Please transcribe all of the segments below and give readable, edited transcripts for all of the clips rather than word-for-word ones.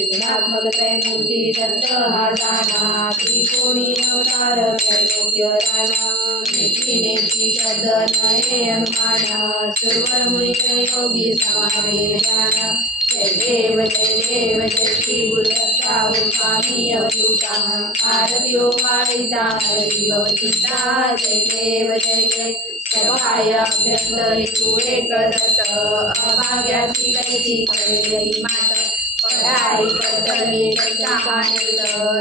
त्रिगुणात्मक त्रयमूर्ती दत्त हा जाना त्रिकोणी अवतार त्रैलोक्य राणा नेती नेती शब्द नये अनुमान सुरवर मुनी योगी समावे ज्ञान जय देव जय श्री गुरुदत्ता स्वामी अवधूता आरती वारिता हरि भवचिता जय देव जय सभाय अभ्यंतरी पुढे करत अभाग्याची कैची कळलेली मात पराई पडतली कथा मानित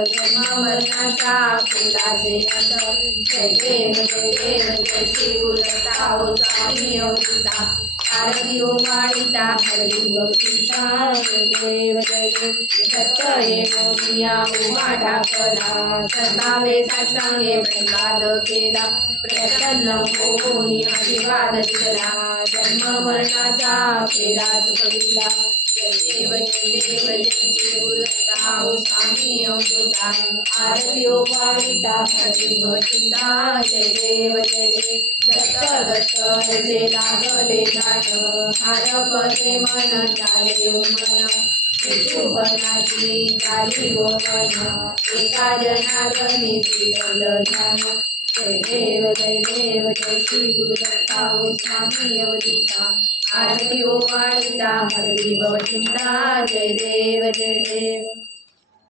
जन्म मरणाचा फुलाचे अंत जय देव जय श्री गुरुदत्ता स्वामी अवधूता आरती वारिता हरि भवचिता जय देव दत्त हे मोनिया उभा ठाकरा सतावे साष्टांगे प्रणिपात केला प्रसन्न होऊन आशीर्वाद दिला जन्म मरणाचा फेरा चुकविला जय देव जय श्री गुरुदत्ता स्वामी अवधूता आरती वारिता हरि भवचिता जय देव दत्त दत्त हे लागले जाण हार कसे मन झाले मन विठुपणाची झाली गोमन एका जनार्दनी श्रीवल्ल ध्यान जय देव जय श्री गुरुदत्ता स्वामी अवधूता आरती वारिता हरि भवचिता जय देव